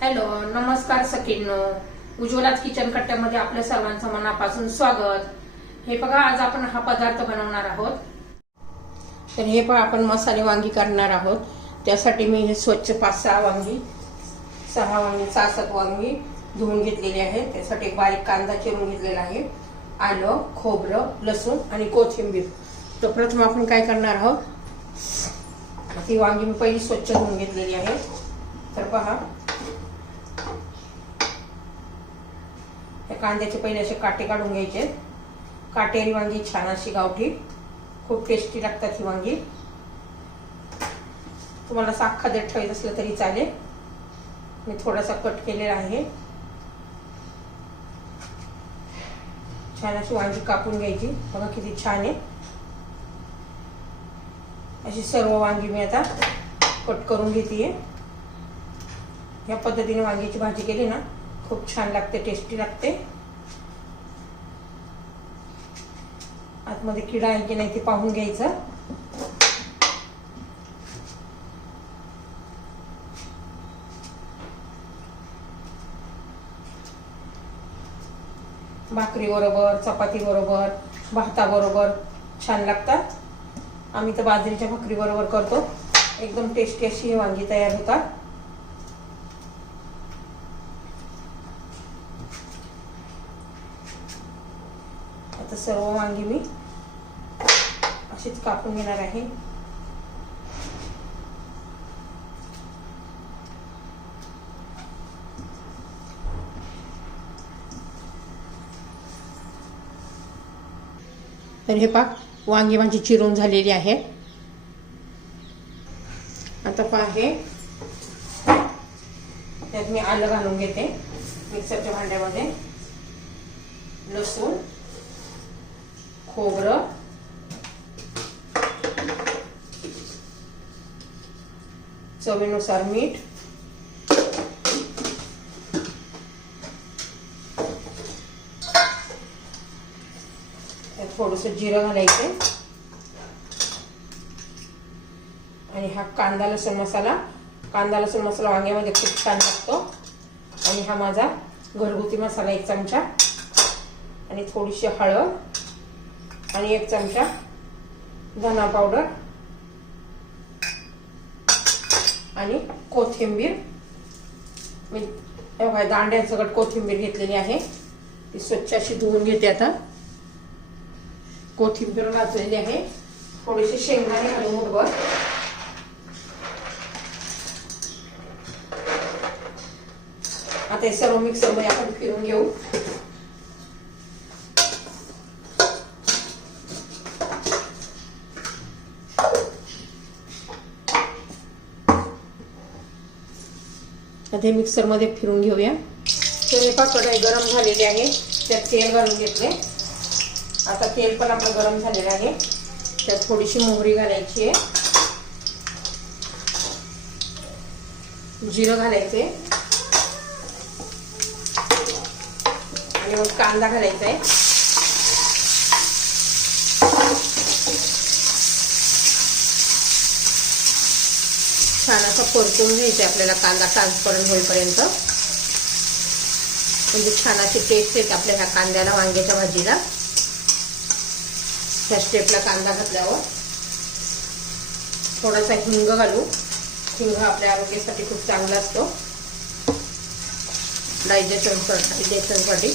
Hello, नमस्कार सखींनो. उज्ज्वलाच kitchen कट्ट्यामध्ये आपल्या सर्वांचं मनापासून स्वागत. हे बघा, आज आपण हा पदार्थ बनवणार आहोत. तर हे पण आपण मसाले वांगी करणार आहोत. त्यासाठी मी हे स्वच्छ 5-6 वांगी 6-7 वांगी धुवून घेतलेली आहेत. त्यासाठी बारीक कांदा चिरून घेतलेला आहे, आलं, खोबरं, लसूण आणि कोथिंबीर. तर प्रथम आपण काय करणार आहोत, ती वांगी मी पहिली स्वच्छ धुवून घेतलेली आहे. तर पहा, या कांद्याचे पहिले असे काटे काढून घ्यायचे. काटेरी वांगी छान अशी गावठी, खूप टेस्टी लागतात ही वांगी. तुम्हाला साखा देठ ठेवायचं असलं तरी चालेल. मी थोडासा कट केलेला आहे. छान अशी वांगी कापून घ्यायची. बघा किती छान आहे. अशी सर्व वांगी मी आता कट करून घेते. या पद्धतीने वांग्याची भाजी केली ना, खूप छान लागते, टेस्टी लागते. आतमध्ये किडा आहे की नाही ते पाहून घ्यायचं. भाकरी बरोबर, चपाती बरोबर, भाता बरोबर छान लागतात. आम्ही तर बाजरीच्या भाकरी बरोबर करतो. एकदम टेस्टी अशी वांगी तयार होतात. आता सर्व वांगी मी अशीच कापून घेणार आहे. तर हे पहा, वांगी माझी चिरून झालेली आहे. आता पहा, हे त्यात मी आलं घालून घेते मिक्सरच्या भांड्यामध्ये. लसूण, खोबरं, चवीनुसार मीठ, थोडंसं जिरं घालायचं आणि हा कांदा लसूण मसाला. कांदा लसूण मसाला वांग्यामध्ये खूप छान लागतो. आणि हा माझा घरगुती मसाला 1 चमचा आणि थोडीशी हळद आणि 1 चमचा धना पावडर आणि कोथिंबीर. मी दांड्या सकट कोथिंबीर घेतलेली आहे. ती स्वच्छ अशी धुवून घेते. आता कोथिंबीर घातलेली आहे. थोडेसे शेंगदाणे घालून मुठभर. आता हे सर्व मिक्सर मध्ये आपण फिरून घेऊ. आता हे मिक्सर मध्ये फिरून घेऊया. तर हे कढई गरम झालेली आहे, त्यात तेल घालून घेतले. आता तेल पण आपलं गरम झालेलं आहे. त्यात थोडीशी मोहरी घालायची आहे, जिरं घालायचे आणि मग कांदा घालायचा आहे. छान असं परतून घ्यायचं आपल्याला, कांदा ट्रान्सपरंट होईपर्यंत. म्हणजे छान अशी टेस्ट येते आपल्या ह्या कांद्याला, वांग्याच्या भाजीला. ह्या स्टेपला कांदा घातल्यावर थोडासा हिंग घालू. हिंग आपल्या आरोग्यासाठी खूप चांगला असतो, डायजेशनसाठी.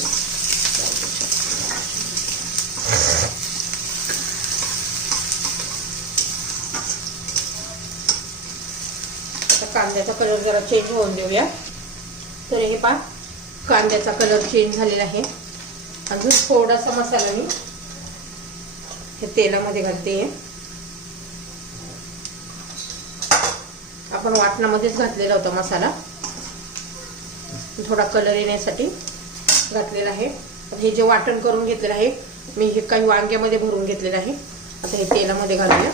आता कांद्याचा कलर जरा चेंज होऊन देऊया. तर हे पहा, कांद्याचा कलर चेंज झालेला आहे. अजून थोडासा मसाला मी हे तेलामध्ये घालते. आपण वाटणामध्येच घातलेला होता मसाला, थोडा कलर येण्यासाठी घातलेला आहे. हे जे वाटण करून घेतलेलं आहे मी, हे काही वांग्यामध्ये भरून घेतलेलं आहे. आता हे तेलामध्ये घालूया.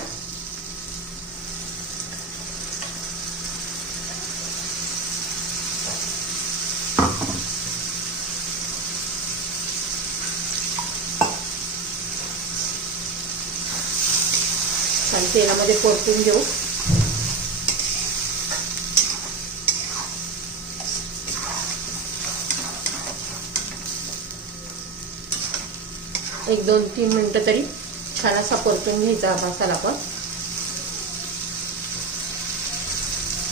आणि तेलामध्ये परतून घेऊ. एक 2-3 मिनिटं तरी छान असा परतून घ्यायचा मसाला पण.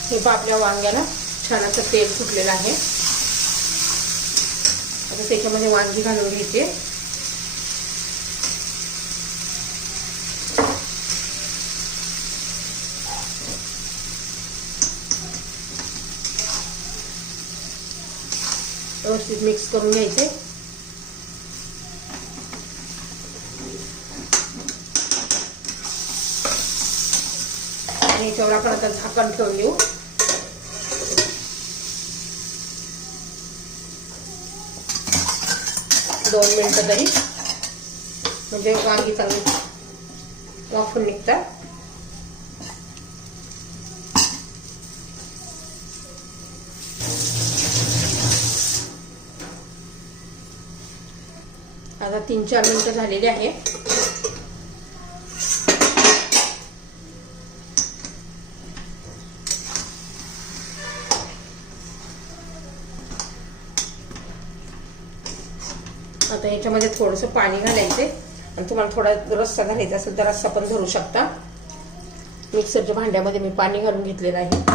हे पहा आपल्या वांग्याला छान असं तेल सुटलेलं आहे. आता त्याच्यामध्ये वांगी घालून घ्यायची. व्यवस्थित मिक्स करून घ्यायचे. आणि याच्यावर आपण आता झाकण ठेवून देऊ. दोन मिनिटं तरी, म्हणजे वांगी चांगली वाफून निघतात. आता 3-4 मिनिटं झालेली आहे. आता याच्यामध्ये थोडंसं पाणी घालायचे आणि तुम्हाला थोडा रस्सा घालायचा असेल तर रस्सा पण धरू शकता. मिक्सरच्या भांड्यामध्ये मी पाणी घालून घेतलेलं आहे.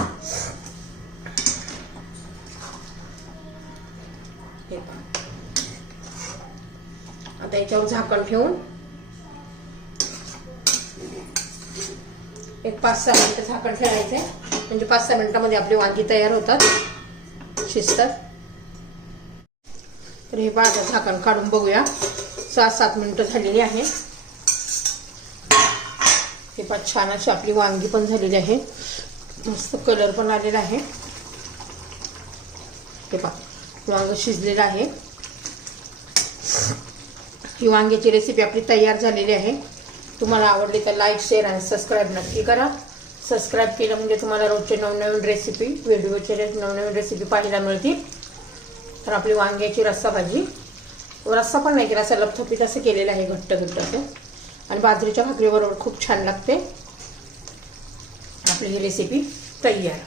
आता याच्यावर झाकण ठेवून एक 5-6 मिनिटं झाकण ठेवायचे. म्हणजे 5-6 मिनिटांमध्ये आपली वांगी तयार होतात, शिजतात. तर हे पहा आता झाकण काढून बघूया. 6-7 मिनिटं झालेली आहे. हे पहा छान अशी आपली वांगी पण झालेली आहे. मस्त कलर पण आलेला आहे. हे पहा वांग शिजलेलं आहे. ही वांग्याची रेसिपी आपली तयार झालेली आहे. तुम्हाला आवडली तर लाईक, शेअर आणि सबस्क्राईब नक्की करा. सबस्क्राईब केलं म्हणजे तुम्हाला रोजचे नवनवीन रेसिपी, व्हिडिओचे नवनवीन रेसिपी पाहायला मिळतील. तर आपली वांग्याची रस्सा भाजी, रस्सा पण नाही केला, असं लपथपीत असं केलेलं आहे, घट्ट घट्ट असं. आणि बाजरीच्या भाकरीबरोबर खूप छान लागते. आपली ही रेसिपी तयार.